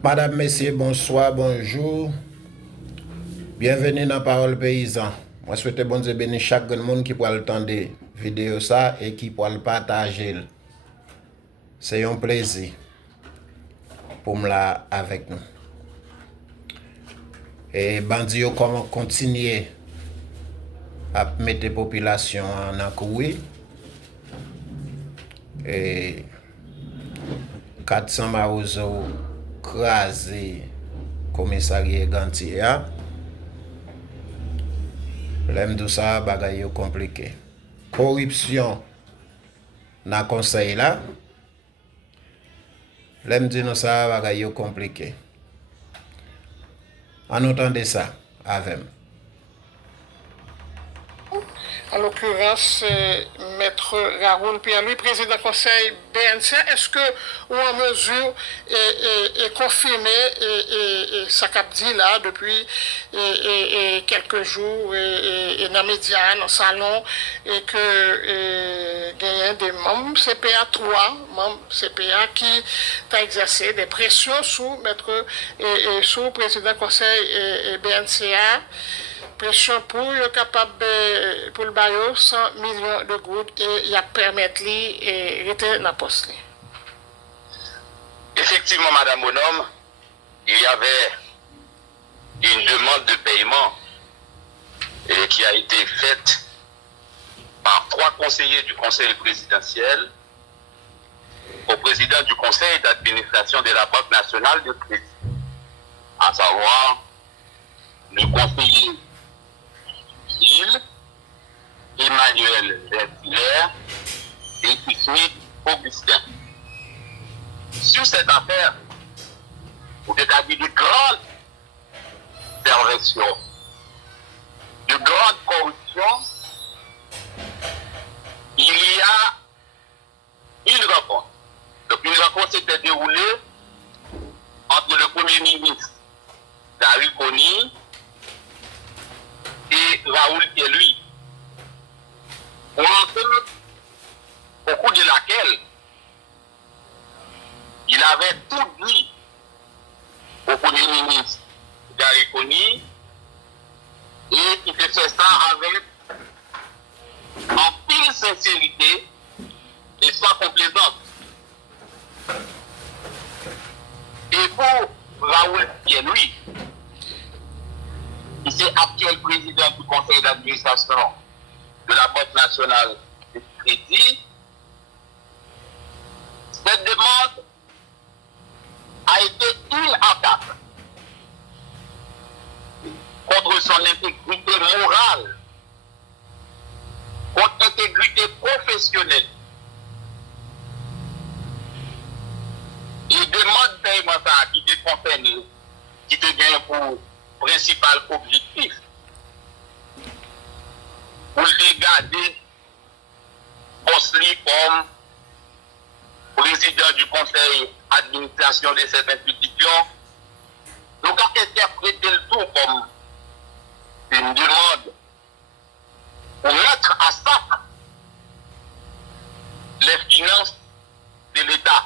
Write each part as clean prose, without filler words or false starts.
Madame, Messieurs, bonsoir, bonjour. Bienvenue dans Parole Paysan. Moi, souhaite bon Dieu bénir chaque monde qui pourra le temps de vidéo ça et qui pourra le partager. C'est un plaisir pour me là avec nous. Et bandit comment continuer à mettre la population en accoué. Et 400 marozo crasé commissariat Gantia. L'aime de ça, bagaille compliqué. Corruption dans le conseil là. L'aime de ça, bagaille compliqué. En entendant ça, avec. En l'occurrence, Maître Raoul Pierre-Louis, président du conseil BNC, est-ce que ou en mesure est confirmé et ça cap dit là depuis quelques jours et dans les médias, dans le salon, et que gagne des membres CPA 3, membres CPA qui ont exercé des pressions sous Maître et sous président du conseil BNCA. Pression pour être capable pour le baillot 100 millions de gouttes et il a permettre de rester dans la poste. Effectivement, Madame Bonhomme, il y avait une demande de paiement qui a été faite par 3 conseillers du conseil présidentiel au président du conseil d'administration de la Banque nationale de crédit, à savoir le conseiller Emmanuel Vertilaire et Christine Augustin. Sur cette affaire, vous avez de grandes perversions, de grandes corruptions. Il y a une rencontre. Donc une rencontre s'était déroulée entre le Premier ministre David Koni et Raoul Pierre-Louis, pour entendre au cours de laquelle il avait tout dit au Premier ministre Gary Koni et il fait ça avec en pile sincérité et sans complaisance. Et pour Raoul Pierre-Louis, qui est actuel président du conseil d'administration de la Banque nationale de crédit, cette demande a été une attaque contre son intégrité morale, contre l'intégrité professionnelle. Il demande paiement qui te concerne, qui te gagne pour principal objectif pour le garder postulé comme président du conseil d'administration de cette institution. Nous avons interprété le tout comme une demande pour mettre à sac les finances de l'État,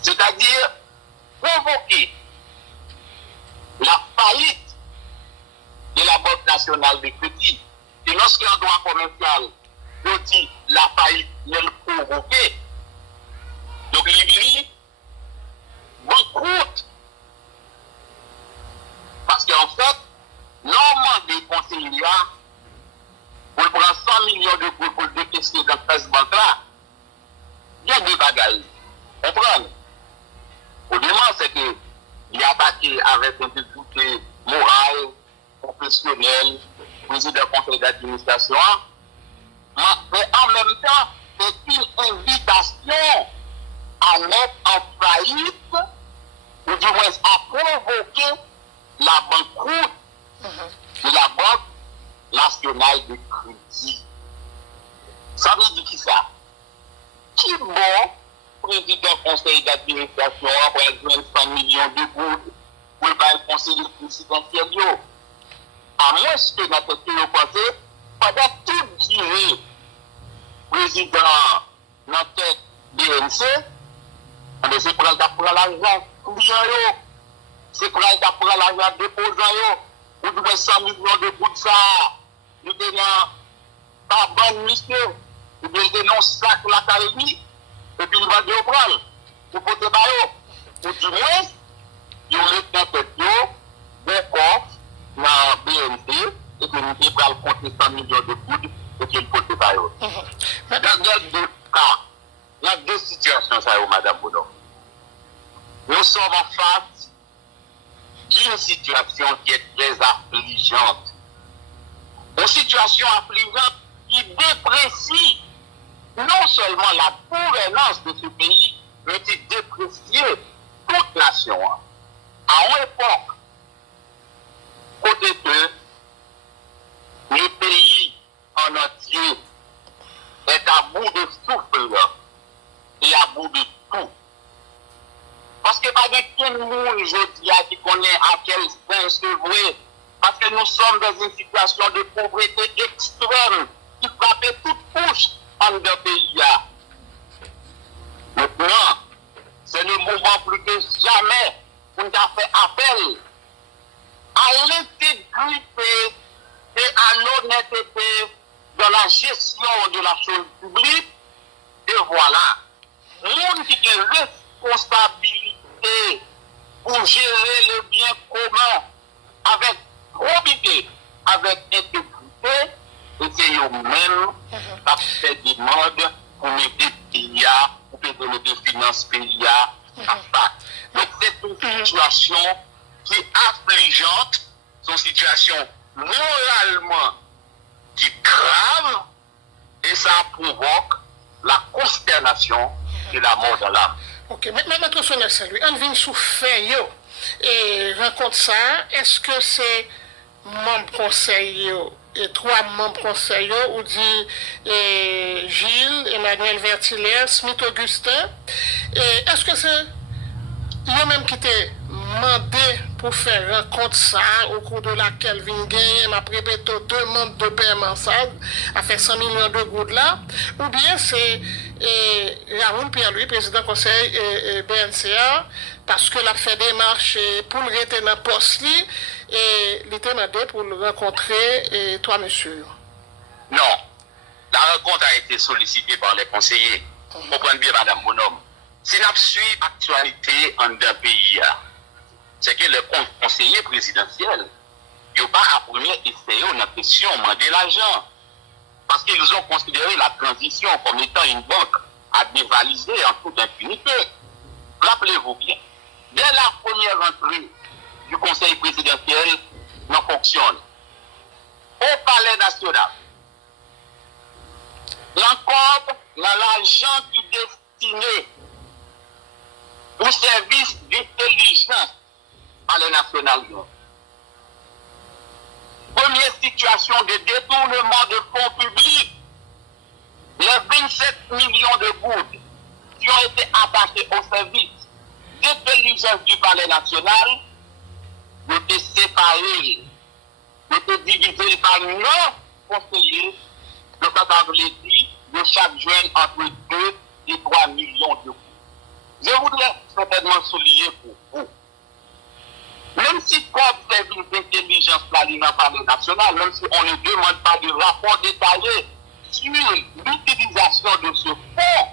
c'est-à-dire provoquer la faillite de la Banque nationale de crédit. Et lorsqu'un droit commercial dit la faillite n'est provoquée, donc l'IBI banqueroute. Parce qu'en fait, normalement des conseillers pour prendre 100 millions de gouttes pour le décaisser dans 13 banques-là, il y a des bagailles. Comprendre? Au départ, c'est que il a attaqué avec un député moral, professionnel, président du conseil d'administration. Mais en même temps, c'est une invitation à mettre en faillite, ou du moins à provoquer la banqueroute de la Banque nationale de crédit. Ça veut dire qui ça? Qui bon président conseil d'administration après 100 millions de gouttes pour le conseil présidentiel. À moins que notre pays pensé, pendant toute durée, président dans tête BNC, Mais c'est pour l'argent client, c'est pour l'argent déposant, ou du 100 millions de bouts de ça, nous tenons pas bon monsieur, ou bien tenons sac la calémie, et puis il va dire au bras, pour porter baillot, ou du moins, il y a un peu de corps dans BNP, et que nous devons compter 100 millions de bouts, et qu'il faut porter baillot. Dans deux cas, il y a deux situations, ça, Madame Boudon. Nous sommes en face d'une situation qui est très affligeante. Une situation affligeante qui déprécie non seulement la gouvernance de ce pays, mais qui déprécie toute nation. À une époque, côté de le pays en entier est à bout de souffle et à bout de tout. Parce que pas de quel monde aujourd'hui qui connaît à quel point se vouer. Parce que nous sommes dans une situation de pauvreté extrême qui frappe toute couche en deux pays. Maintenant, c'est le moment plus que jamais pour nous faire appel à l'intégrité et à l'honnêteté dans la gestion de la chose publique. Et voilà, monde qui a responsabilité pour gérer le bien commun avec probité, avec intégrité, et c'est eux-mêmes qui fait des demandes pour mettre pays, pour mettre des finances pays à ça. Donc c'est une situation qui est affligeante, c'est une situation moralement qui est grave, et ça provoque la consternation et la mort de l'âme. Ok, mais notre sonnet salut, on vient sous fait et rencontre ça, est-ce que c'est membre conseil et trois membres conseil ou dit Gilles, Emmanuel Vertilet, Smith Augustin, et est-ce que c'est eux même qui t'ont demandé pour faire rencontre ça au cours de laquelle Vingen m'a préparé deux membres de paiement ça a fait 100 millions de gouttes là, ou bien c'est Raoul Pierre-Louis, président du conseil BNCA, parce que la fait des marches pour le rester dans le poste et il était demandé pour le rencontrer toi, monsieur. Non, la rencontre a été sollicitée par les conseillers. Vous comprenez bien, Madame Bonhomme. Si nous suivons l'actualité en d'un pays, c'est que le conseiller présidentiel n'a pas à première essayé une question demander l'argent. Parce qu'ils ont considéré la transition comme étant une banque à dévaliser en toute impunité. Rappelez-vous bien, dès la première entrée du conseil présidentiel, non fonctionne. Au palais national, l'encore dans l'argent qui est destiné au service d'intelligence palais national. Première situation de détournement de fonds publics, les 27 millions de gouttes qui ont été attachés au service d'intelligence du palais national, ont été séparés, ont été divisés par 9 conseillers, de dit de chaque jeune entre 2 et 3 millions de gouttes. Je voudrais certainement souligner pour vous, même si comme service d'intelligence dans le palais national, même si on ne demande pas de rapport détaillé sur l'utilisation de ce fonds,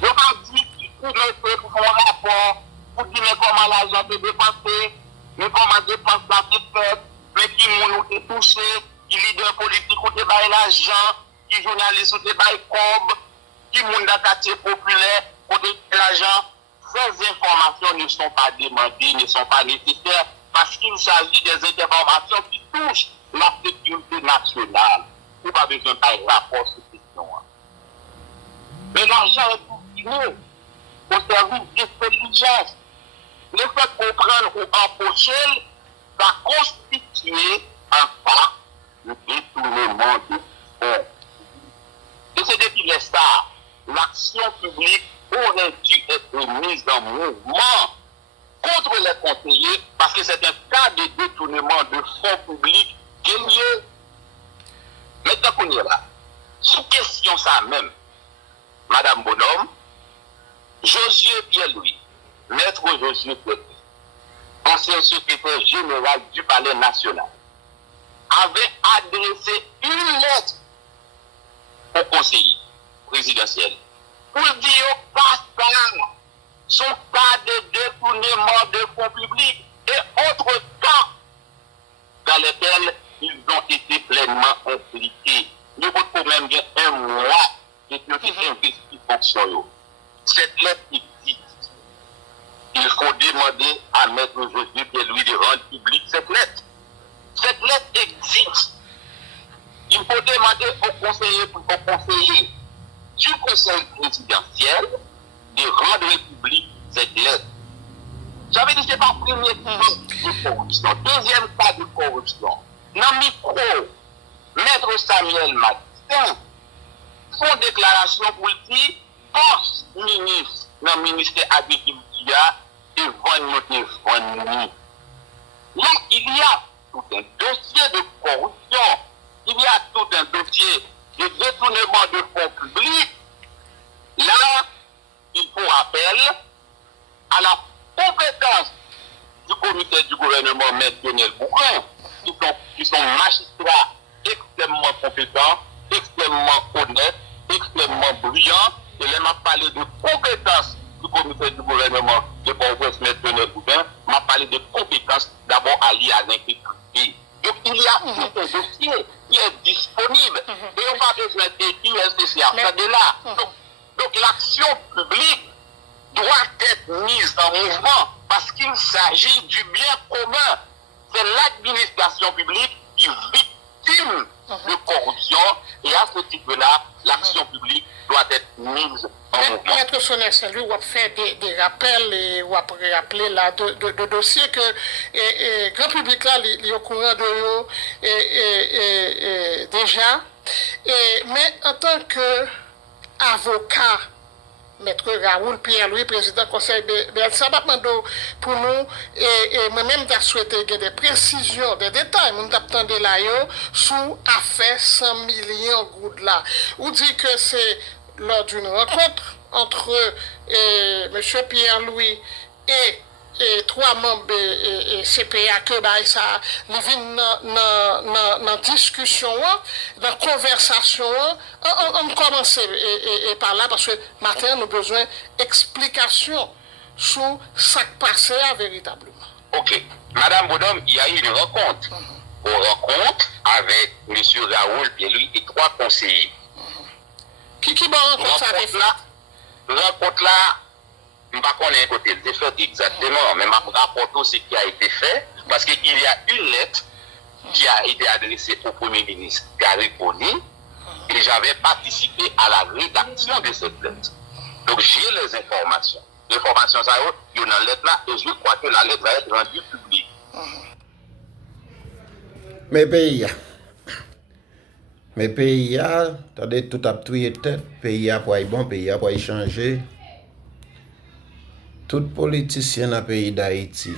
je vais dire qu'il faut faire un rapport pour dire comment l'argent est dépensé, mais comment dépense la faite, mais qui nous est touché, qui leader politique ou débat l'argent, qui journaliste ou débat comme, qui monde dans quartier populaire ou débat l'argent. Ces informations ne sont pas demandées, ne sont pas nécessaires, parce qu'il s'agit des informations qui touchent la sécurité nationale. Il n'y a pas besoin d'un rapport sur cette question. Mais l'argent est destiné au service d'intelligence. Le fait de comprendre ou empocher va constituer un pas de détournement de fonds. Et c'est depuis les stars, l'action publique aurait dû être mise en mouvement contre les conseillers parce que c'est un cas de détournement de fonds publics qui est lié. Maintenant qu'on est là, sous question ça même, Madame Bonhomme, je Josué Pierre-Louis, Maître Josué Pierre-Louis, ancien secrétaire général du Palais national, avait adressé une lettre au conseiller présidentiel pour dire pas son cas de détournement de fonds publics et autres cas dans lesquels ils ont été pleinement impliqués. Nous avons même bien un mois de investi fonction. Cette lettre existe. Il faut demander à Maître Josué Pierre-Louis de rendre public cette lettre. Cette lettre existe. Il faut demander au conseiller du conseil présidentiel de rendre public cette lettre. J'avais dit que ce n'est pas le premier cas de corruption. Deuxième cas de corruption. Dans le micro, Maître Samuel Martin font déclaration pour dire poste ministre dans le ministère de l'Agriculture et vendre. Là, il y a tout un dossier de corruption. Il y a tout un dossier de détournement de fonds publics. Là, il faut rappel à la compétence du comité du gouvernement M. Lionel Bougrain, qui sont magistrats extrêmement compétents, extrêmement honnêtes, extrêmement brillants. Et là, m'a parlé de compétences du comité du gouvernement de Port-au-Prince, M. Lionel Bougrain, m'a parlé de compétences d'abord alliées à l'intégrité. Donc, il y a tout un dossier qui est disponible. Et on va besoin d'USDCA. Ça de là. Donc, l'action publique doit être mise en mouvement parce qu'il s'agit du bien commun. C'est l'administration publique qui est victime de corruption et à ce titre-là, l'action publique doit être mise en mouvement. Maître Sonia Saint-Louis, on va faire des rappels et on va rappeler là de dossiers que le grand public là, il est au courant de eux déjà. Mais en tant qu'avocat, Maître Raoul Pierre-Louis, président du conseil de ça va pour nous, et moi-même, j'ai souhaité des précisions, des détails, nous avons là sous affaire 100 millions de gouttes là. On dit que c'est lors d'une rencontre entre M. Pierre-Louis et trois membres CPA que ça dans discussion dans conversation on commence par là parce que matin nous avons besoin d'explications sur ce qui passé véritablement. Ok. Madame Bonhomme, il y a eu une rencontre. Une rencontre avec M. Raoul Pierre-Louis et trois conseillers. Qui va rencontrer ça? Rencontre là, je ne sais pas qu'on est côté de fait exactement, mais je rapporte ce qui a été fait, parce qu'il y a une lettre qui a été adressée au Premier ministre Gary Coney, et j'avais participé à la rédaction de cette lettre. Donc j'ai les informations. Les informations, ça y est dans la lettre là, et je crois que la lettre va être rendue publique. Mais pays, attendez, tout a tué tête, pays a pour y bon, pays a pour y changer. Tout politicien dans le pays d'Haïti,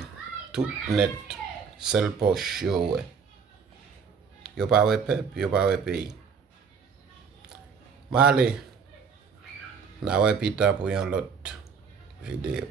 tout net, seul poche, yo pas ouais peuple, yo pas ouais pays. Malé, na ouais pita pour une autre vidéo.